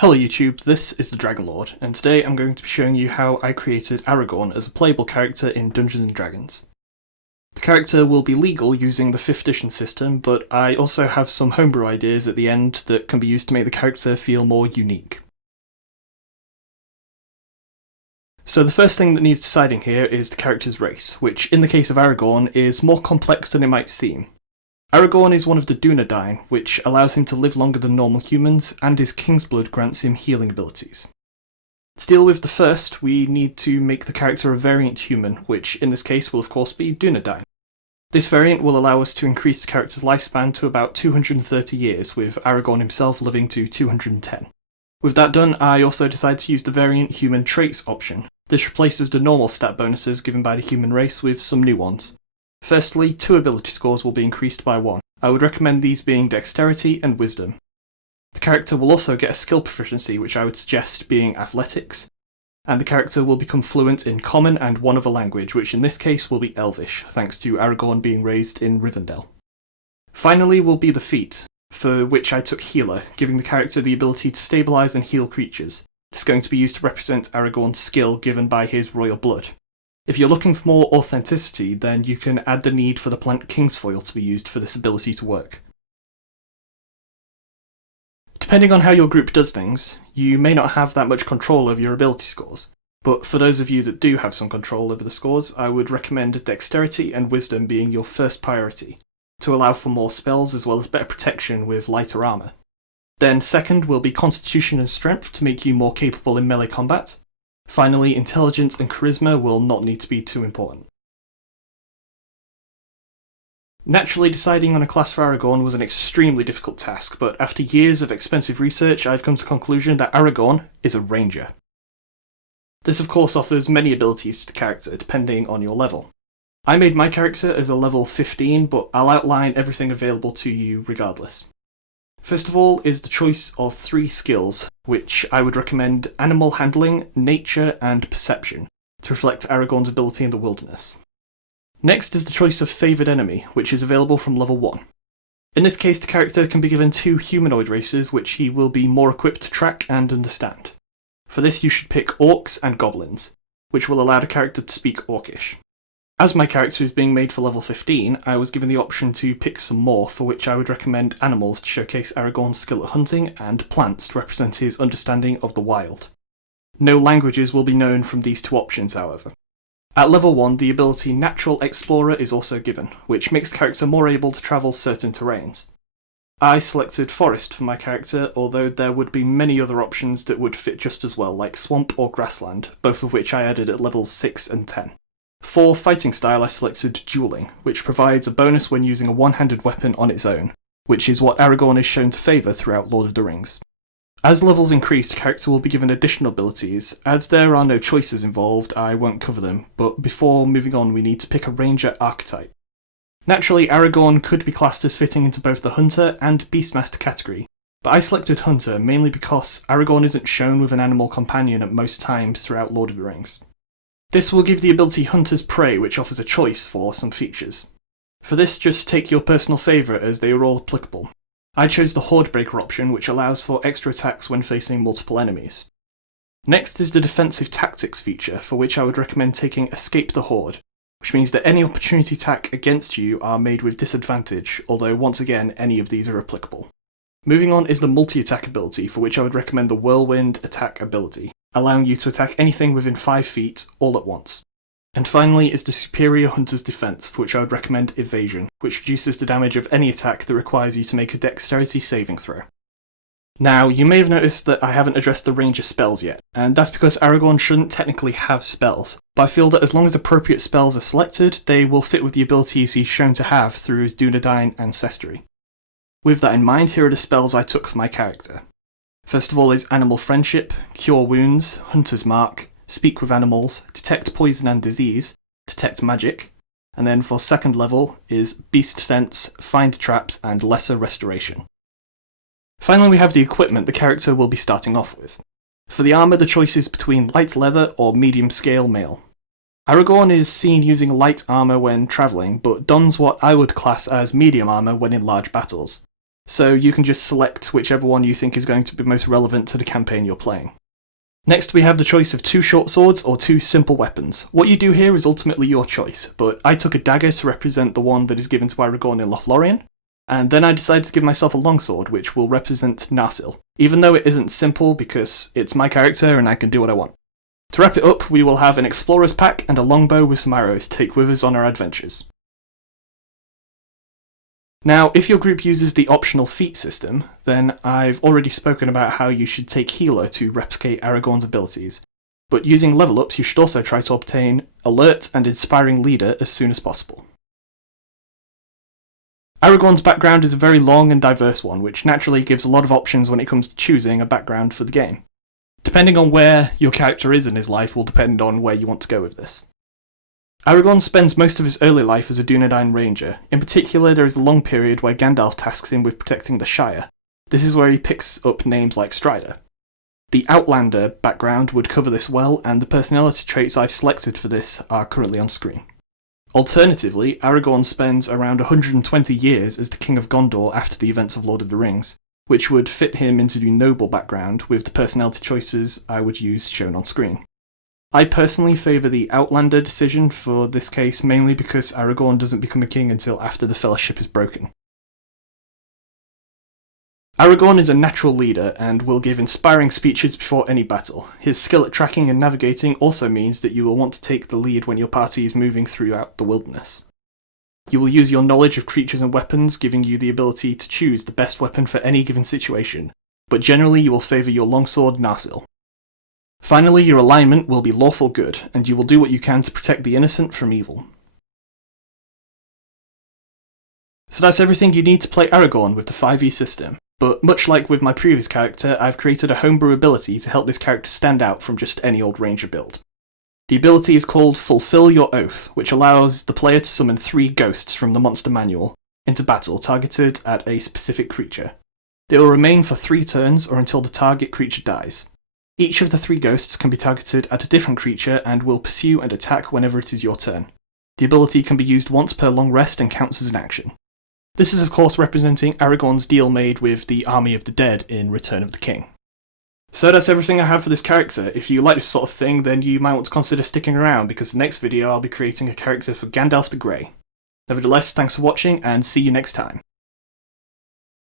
Hello YouTube, this is the Dragon Lord, and today I'm going to be showing you how I created Aragorn as a playable character in Dungeons & Dragons. The character will be legal using the 5th edition system, but I also have some homebrew ideas at the end that can be used to make the character feel more unique. So the first thing that needs deciding here is the character's race, which in the case of Aragorn is more complex than it might seem. Aragorn is one of the Dunedain, which allows him to live longer than normal humans, and his King's Blood grants him healing abilities. To deal with the first, we need to make the character a variant human, which in this case will of course be Dunedain. This variant will allow us to increase the character's lifespan to about 230 years, with Aragorn himself living to 210. With that done, I also decided to use the variant human traits option. This replaces the normal stat bonuses given by the human race with some new ones. Firstly, 2 ability scores will be increased by 1. I would recommend these being Dexterity and Wisdom. The character will also get a skill proficiency, which I would suggest being Athletics, and the character will become fluent in Common and one other language, which in this case will be Elvish, thanks to Aragorn being raised in Rivendell. Finally will be the feat, for which I took Healer, giving the character the ability to stabilise and heal creatures. It's going to be used to represent Aragorn's skill given by his royal blood. If you're looking for more authenticity, then you can add the need for the plant Kingsfoil to be used for this ability to work. Depending on how your group does things, you may not have that much control over your ability scores, but for those of you that do have some control over the scores, I would recommend Dexterity and Wisdom being your first priority, to allow for more spells as well as better protection with lighter armour. Then second will be Constitution and Strength to make you more capable in melee combat. Finally, Intelligence and Charisma will not need to be too important. Naturally, deciding on a class for Aragorn was an extremely difficult task, but after years of expensive research, I've come to the conclusion that Aragorn is a ranger. This of course offers many abilities to the character, depending on your level. I made my character as a level 15, but I'll outline everything available to you regardless. First of all is the choice of 3 skills, which I would recommend Animal Handling, Nature, and Perception, to reflect Aragorn's ability in the wilderness. Next is the choice of Favoured Enemy, which is available from level 1. In this case, the character can be given 2 humanoid races, which he will be more equipped to track and understand. For this you should pick Orcs and Goblins, which will allow the character to speak Orcish. As my character is being made for level 15, I was given the option to pick some more, for which I would recommend Animals to showcase Aragorn's skill at hunting, and Plants to represent his understanding of the wild. No languages will be known from these 2 options, however. At level 1, the ability Natural Explorer is also given, which makes the character more able to travel certain terrains. I selected Forest for my character, although there would be many other options that would fit just as well, like Swamp or Grassland, both of which I added at levels 6 and 10. For fighting style I selected Dueling, which provides a bonus when using a one-handed weapon on its own, which is what Aragorn is shown to favour throughout Lord of the Rings. As levels increase, the character will be given additional abilities. As there are no choices involved, I won't cover them, but before moving on we need to pick a Ranger archetype. Naturally, Aragorn could be classed as fitting into both the Hunter and Beastmaster category, but I selected Hunter mainly because Aragorn isn't shown with an animal companion at most times throughout Lord of the Rings. This will give the ability Hunter's Prey, which offers a choice for some features. For this, just take your personal favourite as they are all applicable. I chose the Hordebreaker option, which allows for extra attacks when facing multiple enemies. Next is the Defensive Tactics feature, for which I would recommend taking Escape the Horde, which means that any opportunity attack against you are made with disadvantage, although once again any of these are applicable. Moving on is the Multi-Attack ability, for which I would recommend the Whirlwind Attack ability, allowing you to attack anything within 5 feet all at once. And finally is the Superior Hunter's Defense, for which I would recommend Evasion, which reduces the damage of any attack that requires you to make a Dexterity saving throw. Now, you may have noticed that I haven't addressed the range of spells yet, and that's because Aragorn shouldn't technically have spells, but I feel that as long as appropriate spells are selected, they will fit with the abilities he's shown to have through his Dunedain ancestry. With that in mind, here are the spells I took for my character. First of all is Animal Friendship, Cure Wounds, Hunter's Mark, Speak with Animals, Detect Poison and Disease, Detect Magic, and then for second level is Beast Sense, Find Traps, and Lesser Restoration. Finally we have the equipment the character will be starting off with. For the armour, the choice is between light leather or medium scale mail. Aragorn is seen using light armour when travelling, but dons what I would class as medium armour when in large battles. so you can just select whichever one you think is going to be most relevant to the campaign you're playing. Next, we have the choice of 2 short swords or 2 simple weapons. What you do here is ultimately your choice, but I took a dagger to represent the one that is given to Aragorn in Lothlorien, and then I decided to give myself a longsword, which will represent Narsil, even though it isn't simple because it's my character and I can do what I want. To wrap it up, we will have an explorer's pack and a longbow with some arrows to take with us on our adventures. Now, if your group uses the optional feat system, then I've already spoken about how you should take Healer to replicate Aragorn's abilities, but using level ups you should also try to obtain Alert and Inspiring Leader as soon as possible. Aragorn's background is a very long and diverse one, which naturally gives a lot of options when it comes to choosing a background for the game. Depending on where your character is in his life will depend on where you want to go with this. Aragorn spends most of his early life as a Dunedain ranger. In particular, there is a long period where Gandalf tasks him with protecting the Shire. This is where he picks up names like Strider. The Outlander background would cover this well, and the personality traits I've selected for this are currently on screen. Alternatively, Aragorn spends around 120 years as the King of Gondor after the events of Lord of the Rings, which would fit him into the noble background with the personality choices I would use shown on screen. I personally favour the Outlander decision for this case mainly because Aragorn doesn't become a king until after the Fellowship is broken. Aragorn is a natural leader and will give inspiring speeches before any battle. His skill at tracking and navigating also means that you will want to take the lead when your party is moving throughout the wilderness. You will use your knowledge of creatures and weapons, giving you the ability to choose the best weapon for any given situation, but generally you will favour your longsword Narsil. Finally, your alignment will be lawful good, and you will do what you can to protect the innocent from evil. So that's everything you need to play Aragorn with the 5e system, but much like with my previous character, I've created a homebrew ability to help this character stand out from just any old ranger build. The ability is called Fulfill Your Oath, which allows the player to summon 3 ghosts from the monster manual into battle targeted at a specific creature. They will remain for 3 turns or until the target creature dies. Each of the 3 ghosts can be targeted at a different creature and will pursue and attack whenever it is your turn. The ability can be used once per long rest and counts as an action. This is of course representing Aragorn's deal made with the Army of the Dead in Return of the King. So that's everything I have for this character. If you like this sort of thing, then you might want to consider sticking around because the next video I'll be creating a character for Gandalf the Grey. Nevertheless, thanks for watching and see you next time.